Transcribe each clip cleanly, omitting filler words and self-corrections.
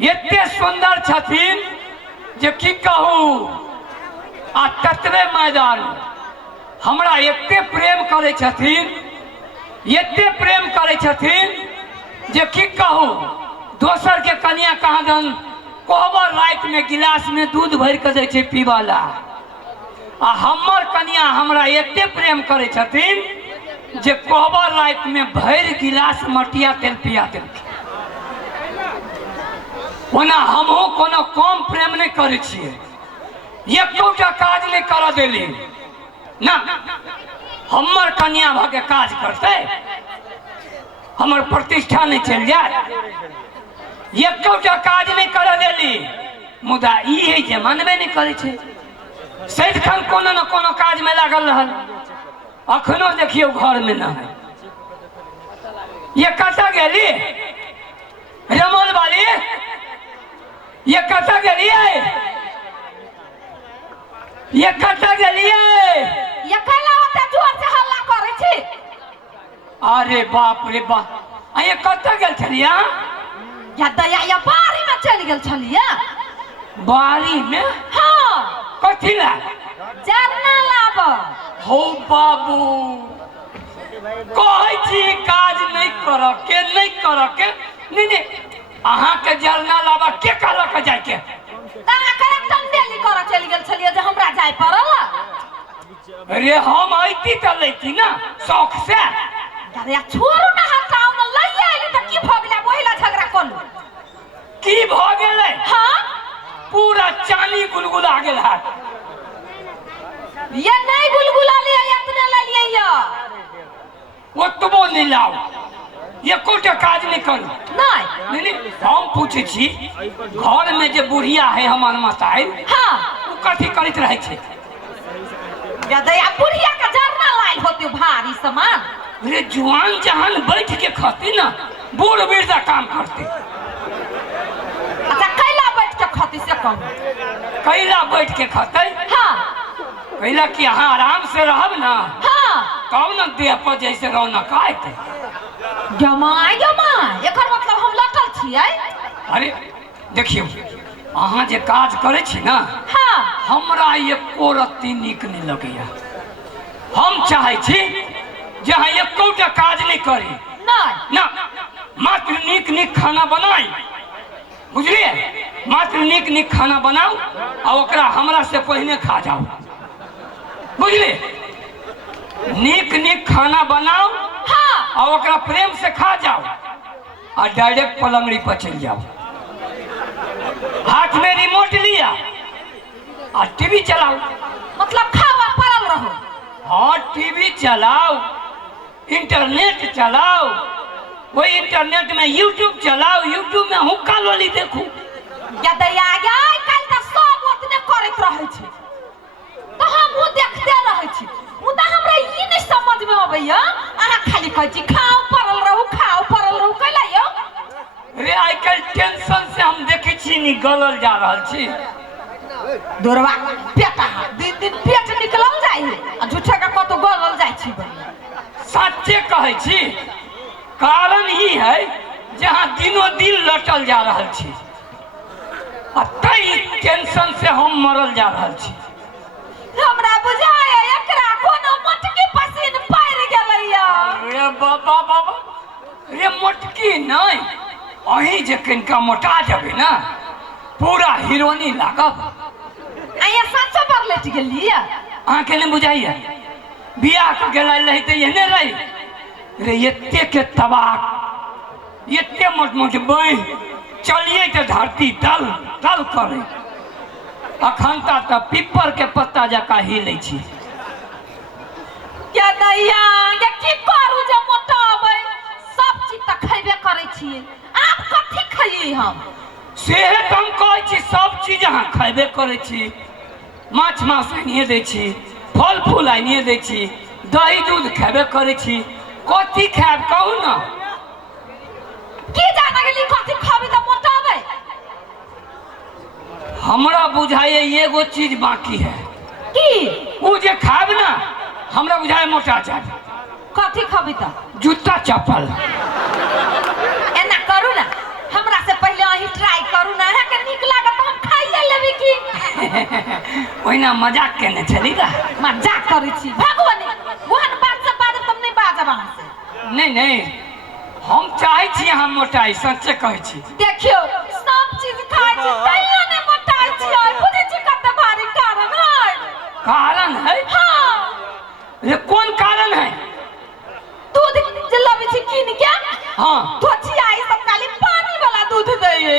एते सुंदर छथिन जे की कहूँ आ ततबे मैदान हमरा एते प्रेम करे छथिन, एते प्रेम करे छथिन जे की कहूँ। दोसर के कनिया कहाँ दन कोहबर रात में गिलास में दूध भर के दै छै पीवाला, आ हमर कनिया हमरा एते प्रेम करे छथिन जे कोहबर रात में भर गिलास मटिया तेल पिया देलखिन। ओना हमहू कोनो कम प्रेम नहीं करे छियै, एकोटा काज नहीं कर देली ना। हमर कन्या भागे काज करते, हमर प्रतिष्ठा नहीं चल जाए, एकोटा काज नहीं कर देली। मुदा ई है जे मानबे नहीं करे छे, सदिखन कोनो न कोनो काज में लागल रहल। अखनो देखियो घर में ना है। ये कता गेली रमल वाली, ये कता गेलिए, ये कता गेलिए, ये कैला होते जोर से हल्ला करे छी। अरे बाप रे बाप, ये कता गेल छलिया? या दया या बारी में चल गेल छलिया। बारी में? हाँ। कथी ला? जरना लाब। हो बाबू, कहै छी काज नहीं कर के, नहीं कर के, नहीं नहीं अहाँ के जरना लाबा के कहला के जाय के? ता करे टंडेली कर चल गेल छलिए जे हमरा जाय पड़ल। अरे हम आईती त लेती ना शौक से। अरे या छोरू ना हटाऊ ना, लइए आइली त की भ गेलै, ओहिला झगड़ा कोन की भ गेलै? हां पूरा चानी गुलगुला गेल है। ये नहीं गुलगुला लिया, इतना ले लिया या ओतबो नहीं लाओ, ये कोटा काज नहीं करू। नहीं नहीं हम पूछे छी, घर में जे बुढ़िया है हमार माताई, हां वो कथी करत रहे छे? या दया बुढ़िया का जरना लाइल होती भारी सामान। अरे जुआन जहान बैठ के खाती ना, बूढ़ वृद्धा काम करते। अच्छा कैला बैठ के खाती से कम? कैला बैठ के खाते? हां कैला कि यहाँ आराम से रहब ना, हां कौन न देह पर जैसे रौनक आते। जमाई एकर मतलब हम लटल छियै? अरे देखियो, अहाँ जे काज करे छी ना, हां हमरा एको रत्ती नीक नहीं लगैया। हम चाहे छी जे अहाँ एकोटा काज नहीं करी नहीं ना, मात्र नीक नीक खाना बनाई, बुझलिए? मात्र नीक नीक खाना बनाओ और ओकरा हमरा से पहले खा जाओ, बुझलिए? नीक नीक खाना बनाओ हां और ओकरा प्रेम से खा जाओ और डायरेक्ट पलंगड़ी पर चल जाओ। हाथ में रिमोट लिया और टीवी चलाओ। मतलब खावा पड़ल रहो। हाँ टीवी चलाओ, इंटरनेट चलाओ, वही इंटरनेट में यूट्यूब चलाओ, यूट्यूब में हुक्का लोली देखो। या दया आइ काल त सब ओतने करैत रहै छै, तो हम वो देखते रहै छी। मुदा हमरा ई नहीं समझ में आबैया, अहाँ खाली कहै छी खाओ पड़ल रहू कैला यौ? अरे आई कल टेंशन से हम देखे छी नी गलल जा रहल छी। दोरवा पेटा दिन दिन पेट निकलल जाइ है, आ झूठे का कतो गलल जाइ छी। सच्चे कहे छी, कारण ही है जहाँ दिनों दिन लटल जा रहल छी, आ तई टेंशन से हम मरल जा रहल छी। हमरा बुझाय एकरा कोनो मटकी पसीन पड़ गेलैया। अरे बाबा बाबा, रे मोटकी नहीं, अही जे कनिका मोटा जाबे ना, पूरा हीरोनी लागब। आया सच पर लेट गेलिया। अहाँ के नहीं बुझाइए? बियाह के गेल रही तो ये नहीं रही रे, एते के तबाक, एते मोट मोट बह चलिए तो धरती दल दल करे। अखन तक पीपर के पत्ता जका हिले छी। क्या दैया ये की करू जे मोटाबै? सब चीज त खैबे करे छियै, आप कथि खइए हम? सेहत हम कहै छी, सब चीज अहाँ खैबे करे छी। माछ मांस आनिए दै छी, फल फूल आनिए दै छी, दही दूध खेबे करे छी, कथी खायब कहू ना? की जाना गेली कथि खाबी त मोटाबै? हमरा बुझाए एगो चीज बाकी है। की? वो जे खाब ना, हमरा बुझाए मोटा जाए। कथी खाबी त? जूता चप्पल। एना करू ना, हमरा से पहले अही ट्राई करू ओहिना मजाक केने छली का? मजाक करै छी भगवान ओहन बात सब बात तुम नहीं बाजब अहाँ से। नहीं नहीं हम चाहे छी अहाँ मोटाई, सच्चे कहै छी। देखियो सब चीज खाइ छी तैयो नहीं मोटाई छी, बुझै छी कते भारी कारण है। कारण है? हाँ ये कौन कारण है? दूध जे लबे छी कीन के, हाँ तो आई सब खाली पानी वाला दूध दैए।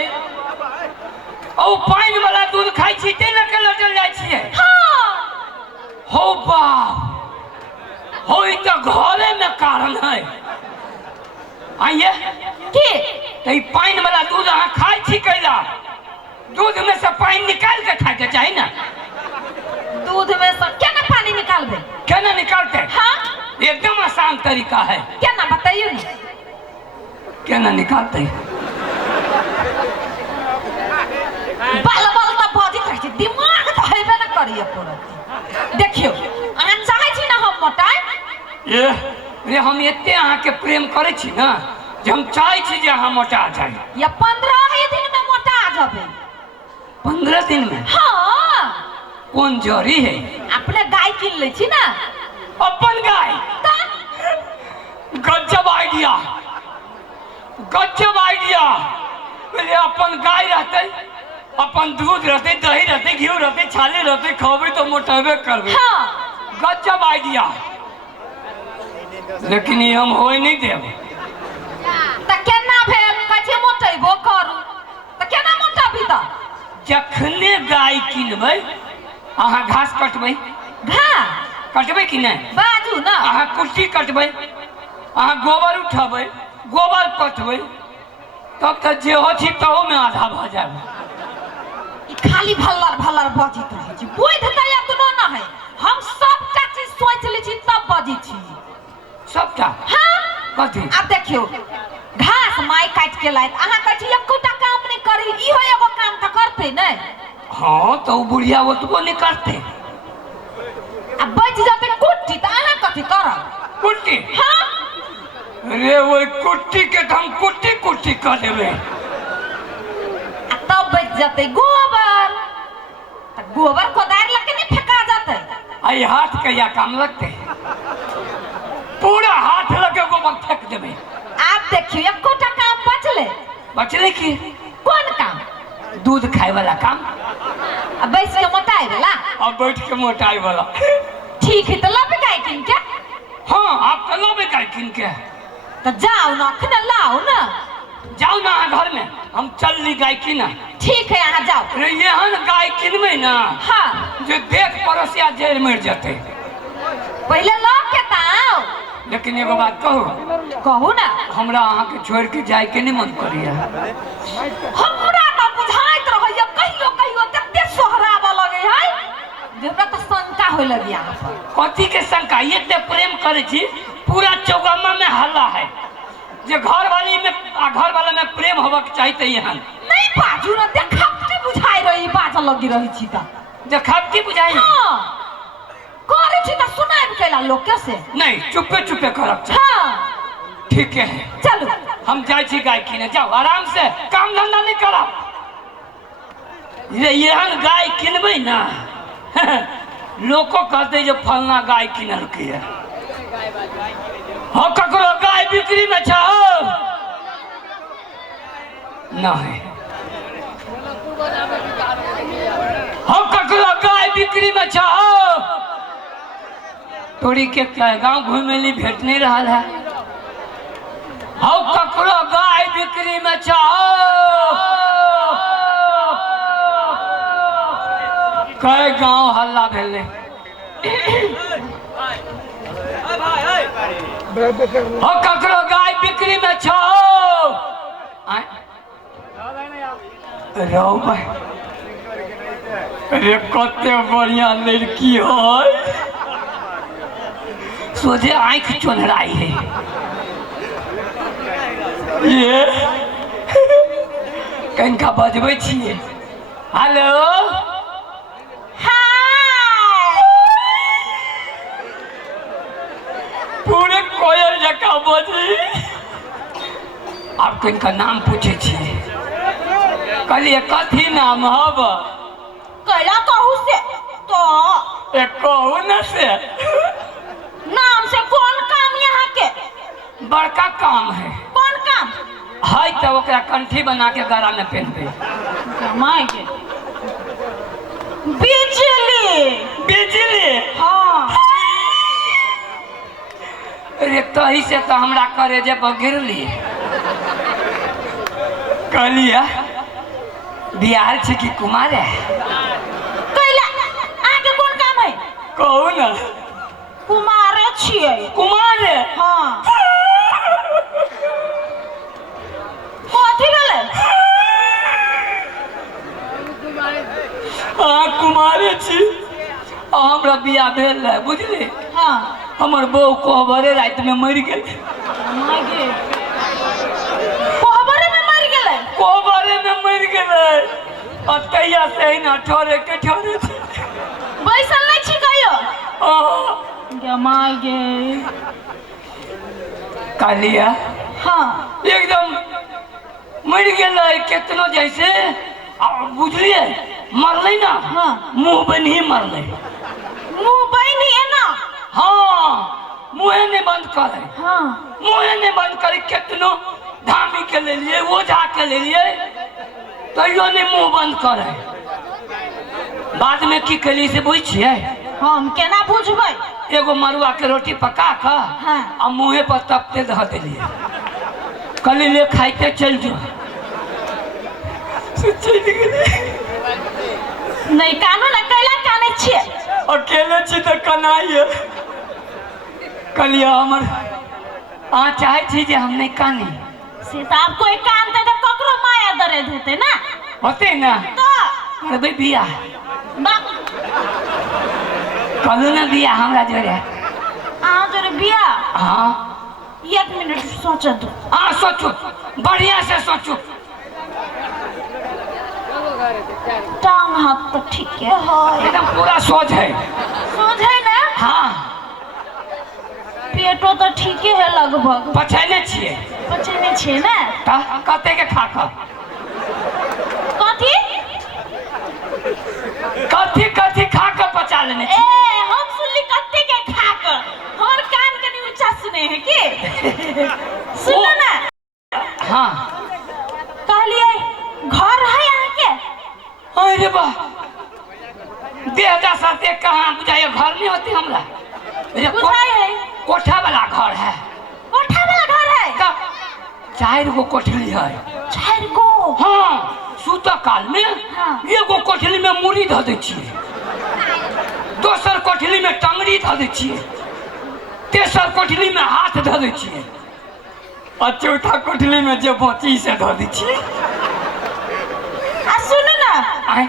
ओ पानी वाला दूध खाइ छी ते न के लटल जाइ छिए। हाँ हो बा हो ई तो घरे में कारण है। आइए की तो ई पानी वाला दूध अहाँ खाइ छी कैला? दूध में से पानी निकाल के खाए के चाहिए ना। दूध में से केना पानी निकालबे? केना निकालते? हाँ एकदम आसान तरीका है। केना बताइयो ना। केना निकालते? बाल बाल तो बजित रहे छी, दिमाग तो हेबे न करिए पूरा। देखियो अहाँ चाहे छी ना हम मोटाई? ये हम एते अहाँ के प्रेम करे छी ना जे हम चाहे छी जे अहाँ मोटा जाए। या 15 ही दिन में मोटा जाबे। 15 दिन में? हाँ कौन जोरी है? अपने गाय किन ले छी ना। अपन गाय? गजब आइडिया, गजब आइडिया। पहले अपन गाय रहते, अपन दूध रहते, दही रहते, घी रहते, छाली रहते, खावे तो मोटाबे करबे। हाँ गजब आइडिया, लेकिन ये हम होय नहीं देब। त केना भेल कथे मोटेबो करू त केना मोटाबी त? जखने गाय किनबै अहाँ घास कटबै। घास कटबै कि नहीं? बाजू ना। अहाँ कुट्टी कटबै, अहाँ गोबर उठबै, गोबर पटबै, तब तक जे हो छी तहु में आधा भ जाए। ई खाली भल्लर भल्लर बजित रहे छी, बुझ त एतनो न है। हम सबटा चीज सोच लै छी तब बजी छी। सबटा? हाँ कथी? अब देखियो घास माय काट के लायत, अहाँ कहै छी एकोटा काम नहीं करी, इहो एगो काम त करते नहीं। हाँ तो वो बुढ़िया ओतबो नहीं करते। अब बच जाते कुट्टी त अहाँ कथी करब? कुट्टी? हाँ अरे वो कुट्टी के तो हम कुट्टी कुट्टी कर देवे। तब बच जाते गोबर, त गोबर कोदार लगे नहीं फेंका जाते। आई हाथ के या काम लगते, पूरा हाथ लगे गोबर फेंक देवे। आप देखियो एकोटा काम बचले। बचले की? कौन काम? दूध खाए वाला काम। अब बैठ के मोटाई वाला? अब बैठ के मोटाई वाला। ठीक है तो लब गाय किन के। हाँ आप तो लोबे गाय किन के। तो जाओ ना अखने लाओ ना। जाओ ना घर में, हम चल ली गाय किना। ठीक है यहाँ जाओ। अरे यहाँ गाय किनबे ना, हाँ जो देख पड़ोसिया जेल मर जाते। पहले लो के ताओ। लेकिन एगो बात कहू, कहू ना। हमरा अहाँ के छोड़ के जाए के नहीं मन करिए। हमरा तो बुझाइत रहइए कहियो कहियो तते सोहरावा लगे है, जेबरा तो शंका होय लगी यहाँ पर। कथी के शंका? ये ते प्रेम करे छी, पूरा चौगामा में हल्ला है जे घर वाली में घर वाला में प्रेम होबक चाहिए। यहाँ नहीं बाजू ना, देखबती बुझाई रही बाजा लगी रही छी त। देखबती बुझाई? हाँ करे छी त सुनाइब केला लोग कैसे? नहीं चुपे चुपे करब। हाँ ठीक है चलो हम जाए छी गाय किने। जाओ आराम से, काम धंधा नहीं करब। ये यहाँ गाय किनबै ना लोको कहते जो फलना गाय किनल के है। हो ककरो गाय बिक्री में छ? नहीं। हो ककरो गाय बिक्री में छ? तोरी के गांव घूमे ली भेट नहीं रहा है। हो ककरो गाय बिक्री में छ? कई गांव हल्ला भेले। हो ककरो गाय बिक्री में छ? रहो भाई, अरे कते बढ़िया लड़की है, सोझे आंख चोनराई है। ये कनिका बजबै छियै। हेलो पूरे कोयल जका बजी। आप कनिका नाम पूछे छियै, कहलिए कथी नाम हब? कैला कहू से तो कहू न से नाम से कौन काम यहाँ के? बड़का काम है। कौन काम? है तो ओकरा कंठी बना के गला में पहन दे। जमाए के बिजली। बिजली? हाँ। अरे तही से तो हमरा करे जे गिरली। कहलिए बिहार छे कि कुमार है? कैला आगे कौन काम है? कहू न। कुमारे छिए। कुमार है? हाँ। कथी भेलै? हाँ कुमारे छी। हमरा बियाह भेल है बुझली। हाँ। हमर बहू कोहबरे रात में मर गेल। मागे कोहबरे में मर गेलै? कोहबरे में मर गेलै। और तैया से ही ना ठोरे के ठोरे छी। बैसल नहीं छी कहियो? मागे कालिया। हाँ। एकदम मर गेलै कितनो जैसे बुझलिए मरलै ना। हाँ। मुंह बन ही मरलै। मुंह बन ही है ना? हाँ मुँहे नहीं बंद करे। हाँ। मुँहे नहीं बंद करे कितनो धामी के ले लिए ओझा के ले लिए तैयो नहीं मुँह बंद करे। बाद में की कली से बुझ छियै? हम केना बुझबै? एगो मरुआ के रोटी पका कर हाँ। आ मुँहे पर तपते धऽ देलिए। कली ले खाइते चल जो। चल गेलै। नहीं कानू ना कैला काने छियै? अकेले छी तो कनाइए। कलिया हमर अहाँ चाहे छी जे हम नहीं कानी। से तो आप कोई काम ते तो ककरो माया दर्द हेते ना? होते ना तो करबै बियाह। बाप कलू ना बियाह हमरा जोरे। आ जोरे बिया? हाँ। 1 मिनट सोच दो। हाँ सोचो बढ़िया से सोचो। टांग हाथ तो ठीक है। एकदम पूरा सोच है। सोच है ना? हाँ। पेटो तो ठीक है लगभग। पछैले छियै? पचेने छे ना? कते के खा कर? कथी? कथी कथी खा कर पचा लेने छी? ए हम सुनली कत्ते के खा कर। हमर कान के नहीं ऊंचा सुने है की? सुनो ना। हाँ। कहलिए घर है यहाँ के? अरे वाह देहदा साथे कहाँ बुझाइए घर नहीं होती हमरा। बुझाई है? कोठा वाला घर है। कोठा वाला घर है? 4 गो कोठली है। 4 गो? हाँ सूता काल में। हाँ। एगो कोठली में मूड़ी धऽ दै छियै। दोसर कोठली में टंगड़ी धऽ दै छियै। तेसर कोठली में हाथ धऽ दै छियै। और चौथा कोठली में जे बची से धऽ दै छियै। सुनो ना। आए?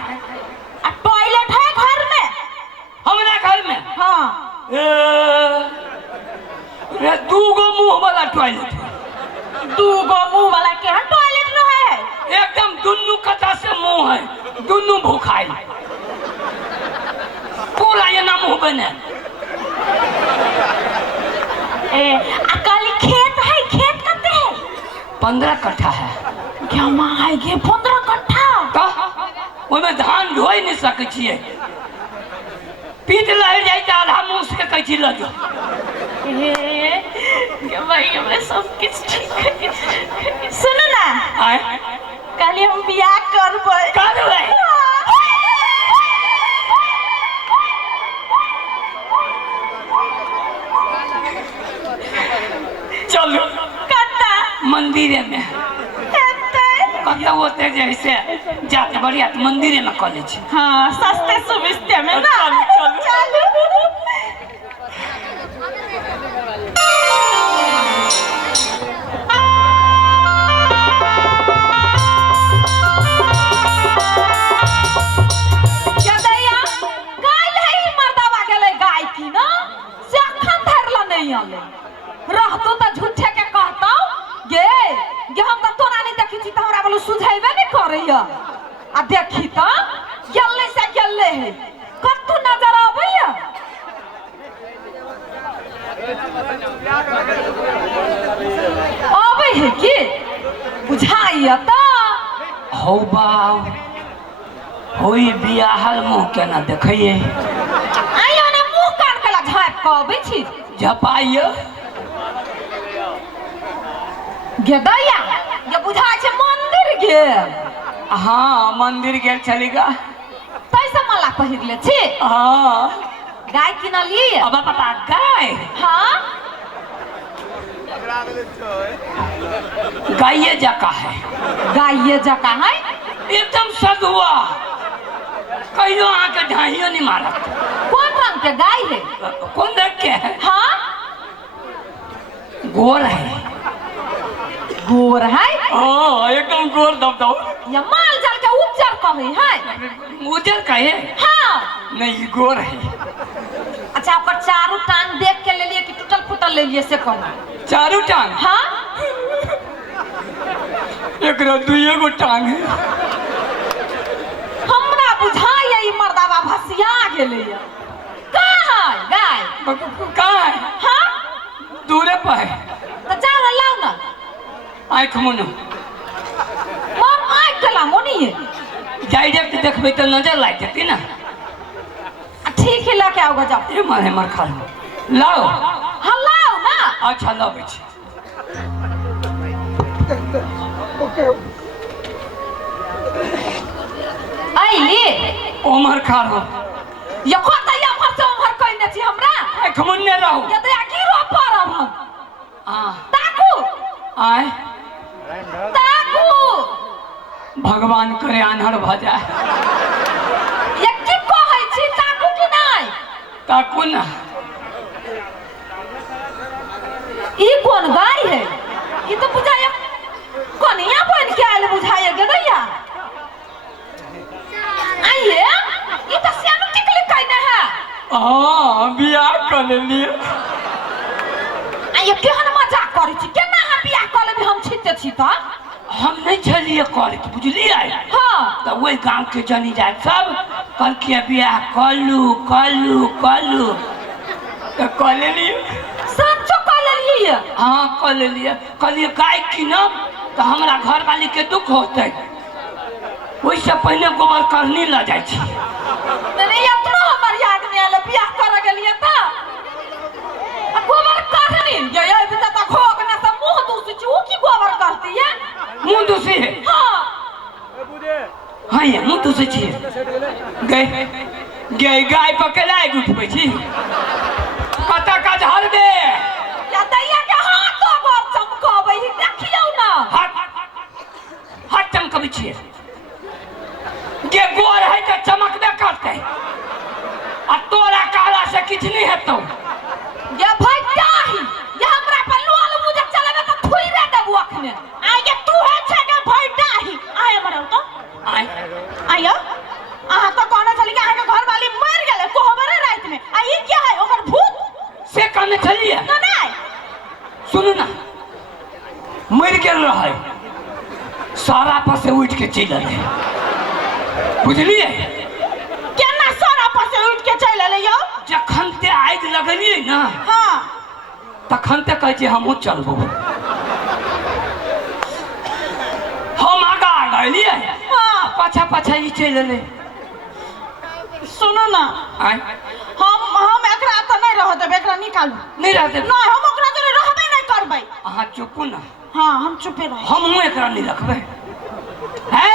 टॉयलेट है घर में? हमरा घर में? हाँ। रे 2 गो मुंह वाला टॉयलेट है। 2 गो मुंह वाला के हम टॉयलेट रहे है? एकदम दुन्नू कथा से मुंह है। दुन्नू भूखाई पूरा ये ना मुंह बने। अकाली खेत है? खेत कते है? 15 कट्ठा है। क्या माँ है ये 15 कट्ठा? ओमे धान ढोई नहीं सके छियै। पीट लहर जाए तो आधा मुँह से कहै छी लग। भाई सब कुछ ठीक है। सुनो ना। आए? कहलिए हम बियाह करबै। करबै? चलो कत्ता? मंदिर में। कत्ता होते जैसे जाते बढ़िया तो मंदिर में कॉलेज। हाँ सस्ते सुविस्ते में ना। चलो। रहतो तो झूठे के कहतो गे हम तो तोरा नहीं देखी छी तो हमरा बोलो सुझाइबे नहीं करैया। आ देखी तो गल्ले से गल्ले है कत्तू नजर आबैया। आबै है की बुझाइया तो? हौ बाऊ होई बियाहल मुँह केना देखिए आइयो ने मुंह कान कला झाँप के अबै छी झपाइयो गे दैया ये बुझाय छै मंदिर गेल हाँ मंदिर गेल चलेगा तैसे माला पहिरले छी हाँ गाय किनलिए अब पता गाय हाँ गाये जका है गाये जका है एकदम सदुआ कहियो आके ढाइयो नहीं मारत कौन रंग के गाय है कौन रंग के है हाँ गोर है गोर है हाँ एकदम गोर दब या माल जाल के उज्जर कहे है उजर कहे हाँ नहीं गोर है अच्छा ओकर चारों टांग देख के ले लिए कि टूटल फूटल ले लिए से कहना चारों टांग हाँ एक दुइये गो टांग है हमरा बुझाय ई मर्दावा भसिया गेले कहाँ है गाय कहाँ है हाँ दूरे पर है तो जाओ लाओ ना आँख मुनो मोर आँख गला मोनी है डायरेक्ट देखबे तो नजर लाग जेती ना ठीक है लाके आओगे जाओ ये मारे मार खा लाओ हाँ लाओ ना अच्छा लाओ छी आइली उमर खा रहो ये खोता या भर से उमर कइने छी हमरा आँख मुन्ने रहो ये तो गिरो परब हम हाँ ताकू आए ताकू भगवान करे आन्हर भ जाए ये की कहै छी ताकू कि नहीं ताकू ना ई कौन गाय है ई तो बुझाय कनिया बन के आइल बुझाय गे दैया आइए ई तो सियानु टिकली कइने है हाँ बियाह कर लिए आइए केहन मजाक करै छी केना हम बियाह कर लेबे हम छिते छी त हम नहीं चलिए कर बुझलिए हाँ तो वही गांव के जनी जाए सब कल के बियाह कलू तो कर लिए सच्चो कर लेलिए हाँ कर लिए कहलिए गाय कीनब तो हमारा घर वाली के दुख होते वैसे पहले गोबर करनी ल जाए छी मैंने इतना हमर याद में आले बियाह कर गेलिए त गोबर करनी ये बिता त खोक ना त मुंह दूसी छी ओ की गोबर करती है मुंह दूसरी है हाँ हाँ ये मुंह दूसरी छी गए गए गाय पकड़ाए उठबे छी कता का झाड़ दे या दैया के हाथ तो गोर चमकाबै ही देखियौ ना हाथ चमकबै छी के गोर है तो चमकबे करते आ तोरा काला से किछ नहीं हेतौ ये भैटाही ये हमरा पर लोल मुझे चलेबे त थुइरे देबू अखने आगे तू है छ के भैटाही आए बराउ तो आय आयो आहा तो कहने चली के आहा के घर वाली मर गेले कोहबरे रात में आ ई क्या है ओकर भूत से कहने चलिए ना नहीं सुनू ना मर गेल रहे सारा पर से उठ के चल आए बुझलिए केना सारा पर से उठ के चल आले यो जखन ते आगि लगलिए ना हां तखन ते कहै छी हमहू चलबो हम आगा गलिए हां पाछा पाछा ही चल ले सुनो ना आय हम एकरा त नहीं रह देबे एकरा निकालू नहीं रहते नहीं हम ओकरा जरे रहबे नहीं करबै अहाँ चुपू ना हां हम चुपे रह हमहू एकरा नहीं रखबे हे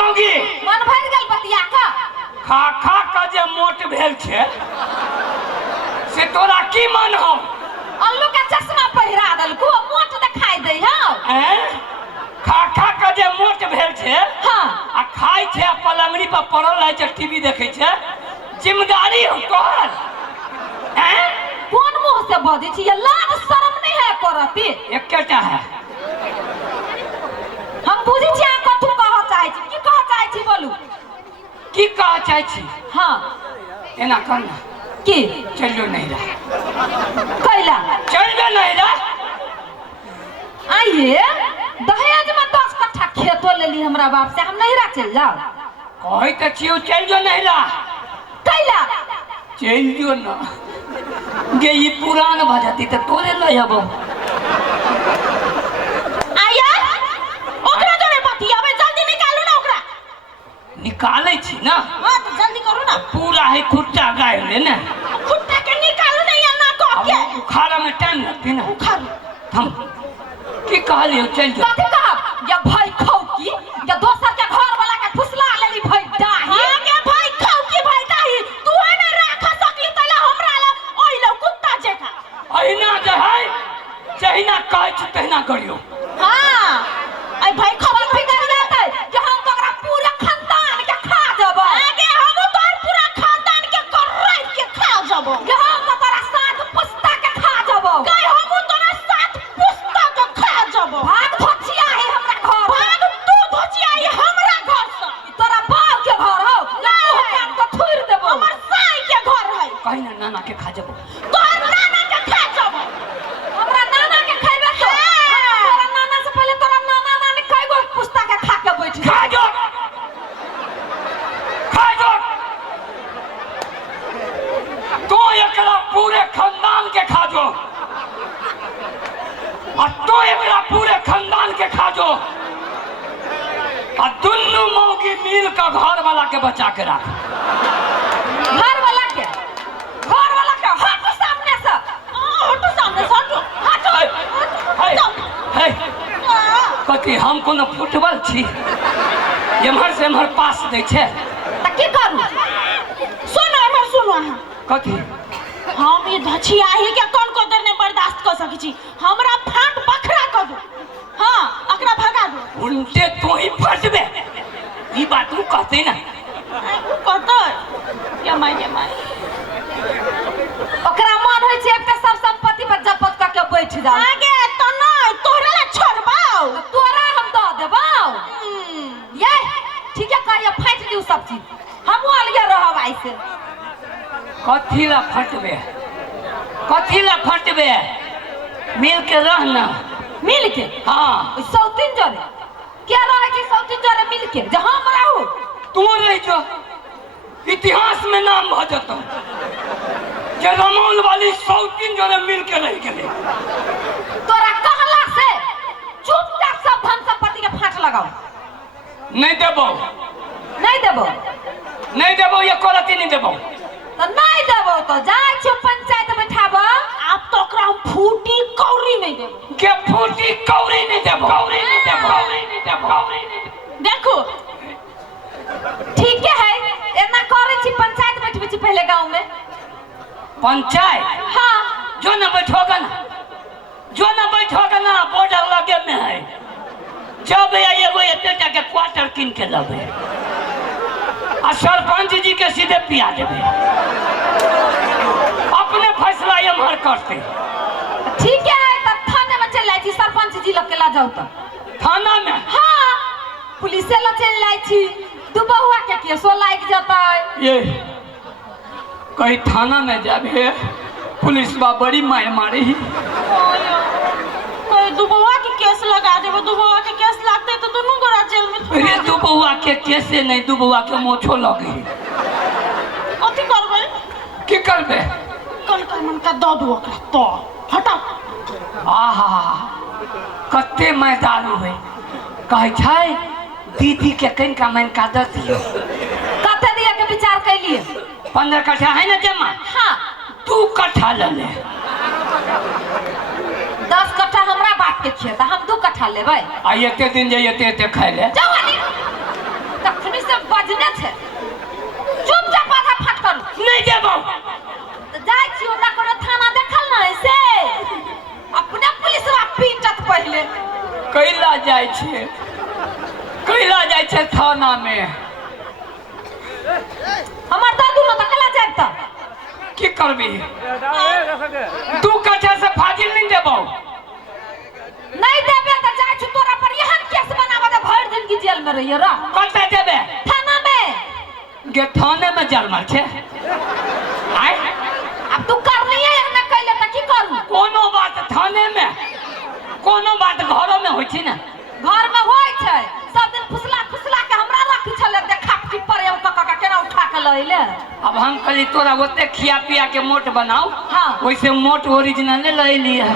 मौगी मन भर गेल बतिया का खा खा का जे मोट भेल छे से तोरा की मन हो अल्लू के चश्मा पहिरा दल को मोट दिखाई दे हां हैं खा खा का जे मोट भेल छे हां आ खाई छे आ पलंगड़ी पर पड़ल रहे छे टीवी देखे छे जिम्मेदारी हो तोहर हैं कौन मुंह से बजे छी ये लाज शर्म नहीं है करती एकटा है हम बुझी छी अहाँ कथु कह चाहे छी की कह चाहे छी बोलू की कह चाहे छी हां एना करना की चलियो नहीं रहा कैला चलियो नहीं रहा आइए दहेज में 10 कट्ठा खेतो ले ली हमरा बाप से हम नहीं रह चल जाओ कहे तो छियो चलियो नहीं रहा कैला चलियो ना गे ये पुरान भजती तो तोरे ले आबो आया ओकरा जोरे बतियाबे जल्दी निकालू ना ओकरा निकाले छी ना। हाँ तो जल्दी करो ना। पूरा है खुट्टा गाय ले ना। खुट्टा के निकालो नहीं या ना को के। उखाड़ा में टाइम लगती ना। उखाड़। हम की कहलियो चल जा। कथी कहब? या भाई खौकी या दोसर के घर वाला के फुसला लेली भाई डाही। हां के भाई खौकी भाई डाही तू है ना राख सकली तले हमरा ले ओइलो कुत्ता जेका। अहिना जे है जहिना कहै छी तहिना करियो। हां आई भाई खौकी फिकर जाते कि हम तोरा पूरा खानदान के खा जब। आगे हम तोर पूरा खानदान के करैत के खा जब। कि हम तोरा साथ पुस्ता के खा जब। गई हम तोरा साथ पुस्ता के खा जब। भाग धोचिया है हमरा घर। भाग तू धोचिया है हमरा घर से। तोरा बाप के घर हो। नहीं काम को थुर देबो। हमर साई के घर है। कहीं ना नाना के खा जब। तोर नाना के खा जब। हमरा नाना के खैबे तो। तोरा नाना से पहले तोरा नाना नानी कईगो पुस्ता के खा के बैठ खा जो। खा जो। तो एकरा पूरे खानदान के खा जो। और तो एकरा पूरे खानदान के खा जो। और दुन्नू मौगी मिल का घर वाला के बचा के रख। घर वाला के हट सामने से। हट सामने से हट। है कथी हम कोनो फुटबॉल छी एम्हर से एम्हर पास दै छै त की करू? सुनो हमर सुनो अहाँ। कथी हम ये धछियाही के कोन को देर ने बर्दाश्त कर सकै छी। हमरा फाट बखरा कर दो। हां अकरा भगा दो। उल्टे तो ही फटबे ई बात तू कहते ना। कहतै या माय ओकरा मन होय छै एकटा सब संपत्ति पर जपत क के बैठ जा। आगे त नै तोरा ला छोड़बाऊ। तोरा हम द देबाऊ। ये ठीक है कहिया फाट दिउ सब चीज। हम अलगे रहब आई से। कथी ला फटबे मिल के रहना। मिल के हाँ सौतीन जरे क्या रहे छी सौतीन जरे मिल के जे हम रहू। तू रह जो इतिहास में नाम भ जतो जे रमौल वाली सौतीन जरे मिल के रह गेले। तोरा कहला से चुपचाप सब धन संपत्ति के फाट लगाओ। नहीं देबो ये करती नहीं देबो तो नहीं देबो तो जाय छु पंचायत बैठाबो। आप तो ओकरा हम फूटी कौड़ी नहीं देबो। के फूटी कौड़ी नहीं देबो। देखो ठीक है एना करे छी पंचायत बैठबे छी पहले गांव में। पंचायत हां जो न बैठोगा ना बॉर्डर लगे में है। जब एगो एतेटा के क्वार्टर किन के लबे आ सरपंच जी के सीधे पिया देबे अपने फैसला एम्हर करते। ठीक है तब थाने में चल जाई छी सरपंच जी लग के ला जाओ तो। थाना में हां पुलिस ला चल जाई छी दू बहुआ के केसो लाग जतै। ये कहीं थाना में जाबे पुलिस बा बड़ी मार मारी। कोई दुबौआ के केस लगा देबो। दुबौआ के केस लागते तो दोनों गोरा जेल में। अरे दुबौआ के केसे नहीं दुबौआ के मोछो लगे। कथी करबे? की करबे? कल का मन का दो दो ओकरा तो हटा। आहा कते मैदान हुए कहे छै दीदी के कन का मन का दे दियो। कते दिया के विचार कैलिए? 15 कट्ठा है ना जमा। हां 2 कट्ठा ले ले। 10 कट्ठा हमरा बात के खेत हम 2 कट्ठा लेबै। आ एते दिन जे एते खाइ ले जवानी तखनी से बजने छै। चुपचाप आधा फट करू। नहीं देबो तो जाय छी ओकरा कोनो थाना देखल न है से अपने पुलिसवा पीटत पहले। कैला जाय छै थाना में। हमर दादू न तकला जाय त की करबी? 2 कट्ठा से फाजिल नहीं देबो। नहीं देबे त जाय छी तोरा पर एहन केस बनाबा दे भर दिन की जेल में रहिए रा। कत्ते देबे? थाना में। गे थाने में जल मार छै। आय अब तू कर नहीं है एहन कैले त की करू? कोनो बात थाने में कोनो बात घरों में होय छै ना। घर में होय छै सब दिन फुसला के हमरा रखी छले देखा की पर एम क केना उठा के लइले। अब हम कहली तोरा ओते खिया पिया के मोट बनाओ। हाँ वैसे मोट ओरिजिनल ले लिया।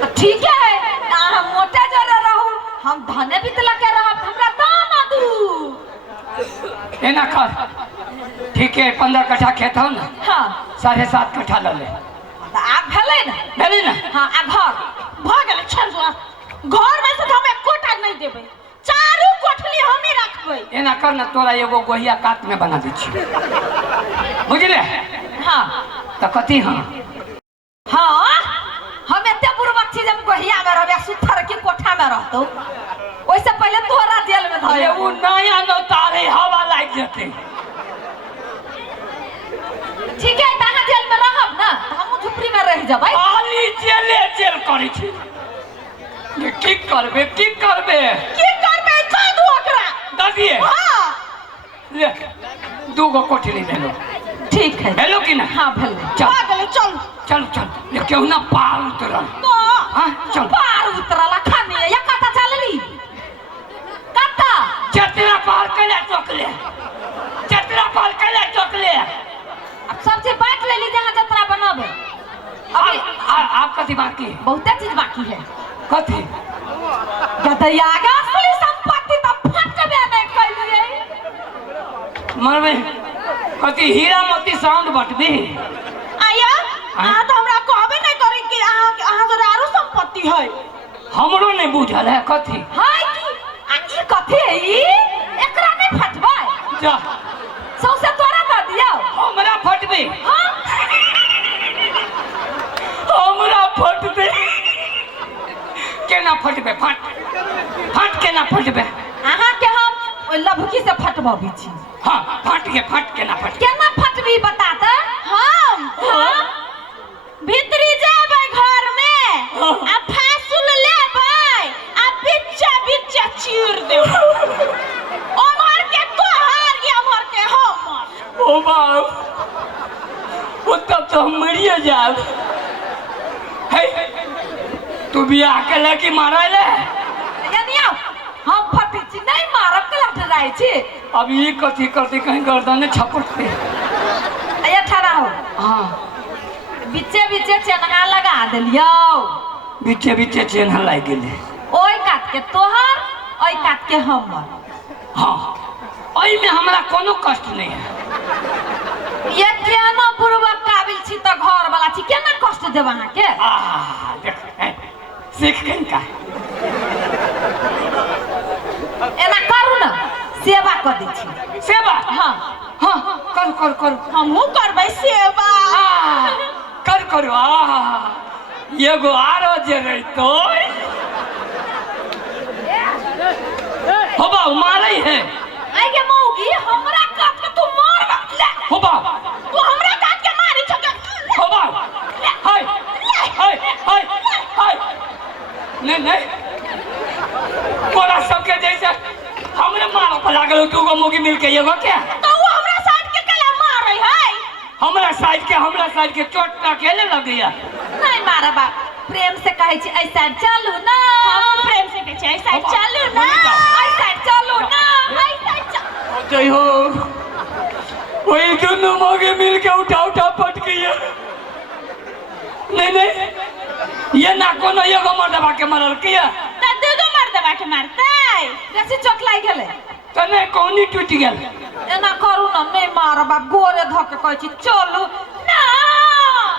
तो ठीक है हम मोटे जरे रहू हम धने बीत लगे रहब हमरा दाना दू। एना कर ठीक है 15 कट्ठा खेत हो ना हाँ 7.5 कट्ठा ले तो आप भेलै ना भेली ना हाँ आ घर भ गेलै छोड़ जो घर में से तो हम एक कोटा नहीं देबै चारू कोठली हम ही रखबै एना कर ना तोरा एगो गोहिया काट में बना दै छी बुझले हाँ तो कथी हाँ हाँ हम एते बुरबक छी जब गोहिया में रहबै सुथर के कोठा में रहतौ ओइसे पहले तोरा जेल में धरे ये वो नया न तारे हवा लाग जते ठीक है तहाँ जेल में रहब ना हम झुपड़ी में रह जबै खाली जेले जेल करै छी ये की करबे की करबै का दू ओकरा दादिए हाँ ले 2 गो कोठली ले लो ठीक है हेलो कि ना हाँ भेलै चल। आ गेलै चल चल चल ये क्यों ना पार उतरल तो हाँ चल पार उतरल खाने या कता चलली कता चतरा पार कैला चोकले चतरा पार कैला चोकले अब सब चीज बांट लेली जहाँ जतरा बनाबे अभी आप कथी बाकी बहुते चीज बाकी है कथी गदैया का असली संपत्ति तो फटबे नहीं कैलिए मरबे कथी हीरा मोती साउंड बटबे आया अहाँ तो हमरा कहबे नहीं करी कि अहाँ जो आरो संपत्ति है हमरो नहीं बुझल है कथी हाय की आ ई कथी है ई एकरा नहीं फटबै जा सौसे तोरा दऽ दियौ हमरा फटबे हां हमरा फटबे केना फटबे फट केना फटबे अहाँ के हम ओइ लभकी से फटबबी छी हाँ फट केना फट केना फटबी बता त हम भीतरी जेबै घर में आ फासुल लेबै आ बिच्चा चीर देबै ओमर के तोहार या हमर के हमर ओ बाप वो तब तो हम मरिए जाब है तू बियाह के लड़की मारा ले यानी हम फटी छी नहीं मारब के लट रहै छी अब ये कथी करती कहीं गर्दन छपट पे अया ठड़ा हो हाँ बिच्चे चेनहा लगा देलियौ बीचे चेन्हा लाग गेले ओइ काट के तोहर ओइ काट के हमर हाँ ओइ में हमरा कोनो कष्ट नहीं है ये केना पूर्वक काबिल छी त घर वाला छी केना कष्ट देब अहाँ के देख सीख कहीं का एना करू ना सेवा कर दै छी सेवा हाँ हाँ कर हमहू करबै सेवा करू एगो आरो जे रहितो होबा मारै है आई के मौगी हमरा काट के तू मार ले होबा तू हमरा काट के मारी छ के होबा हाय नहीं तोरा सबके जैसे हमरे मारो पर लागल 2 गो मुगी मिल के एगो क्या तो वो हमरा साइड के कला मारै है हमरा साइड के चोट ना खेले लग गया नहीं मारा बाप प्रेम से कहै छी ऐ साइड चलू ना हम प्रेम से कहै छी ऐ साइड चलू ना ऐ साइड चलू ना ऐ साइड जय हो वही दोनों मोगे मिल के उठा पटकिया नहीं ये ना कोनो एगो मर्दबा के मरल किया त दूगो मर्दबा के मारतै जैसे चोट लाग गेलै त नहीं कोनी टूट गेल एना करू ना नहीं मार बाप गोरे धऽ के कहै छी चलू ना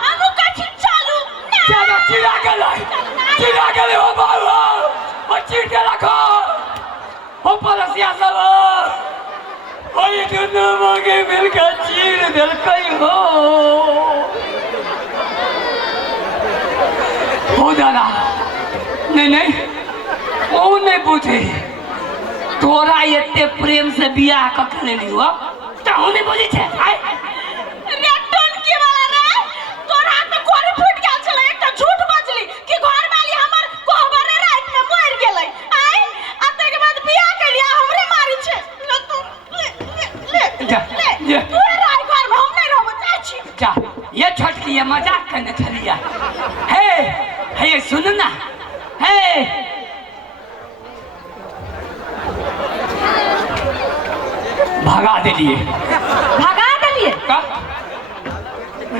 हमहू कहै छी चलू ना चलो चिरा गेलै हो बाबा ओ चीर के रखो हो परसिया सब वही दोनों मोगे मिल के चीर देल कई हो दादा नहीं वो नहीं पूछे तोरा एते प्रेम से बियाह क लेली हो ताहू नहीं बुझी छे आय रे टोनकी वाला रे तोरा पे कोरी फूट गेल छले एकटा झूठ बजली कि घर वाली हमर कोहबरे रात में मर गेलै आय आ तके बाद बियाह केलिया हमरे मारी छे ले तू राय घर में हम नहीं रहबो चाची जा ये छोटकी ये मजाक करने चलिया हे सुन ना हे भगा दिलिए का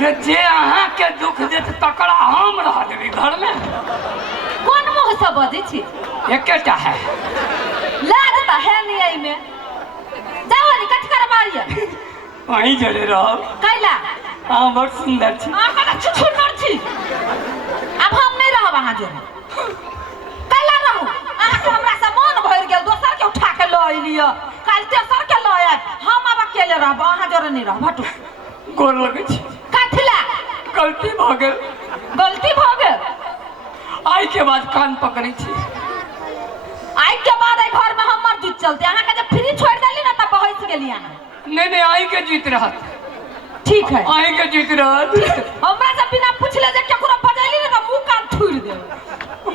रे जे अहाँ के दुख देत तकड़ा हम रह देबी घर में कोन मुंह से बजै छी एकेटा है लाज त है नहीं आई में जाओ नि कथि करबा वहीं जड़े रहो। कैला हाँ बहुत सुंदर छी। छुछुनर छी। अब हम नहीं रहब अहाँ जरे। कैला रहू अहाँ के हमरा से मन भर गेल दोसर के उठा के ल अइलिय काल तेसर के ल आय हम अब अकेले रहब अहाँ जरे नहीं रहब हटू। गोर लगे छी। काथिला गलती भ गेल। गलती भ गेल। आई के बाद कान पकड़ी छी। आई के बाद आई घर में हमर जीत चलते अहाँ के जब फ्री छोड़ देली ना तब बहस गेली अहाँ। नहीं आई के जीत रहत। ठीक है आई के जीत रहत। हमरा से बिना पूछले जे केकरो बजैली ना त मुंह कान थुड़ दे।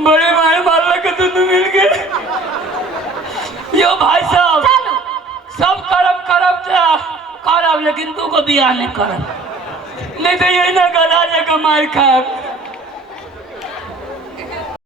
बड़े भाई मारला के दोनों मिल गए। यो भाई साहब चलो सब करब जा करब लेकिन तू को बियाह नहीं करब नहीं तो यही ना गला जे कमाई खाब।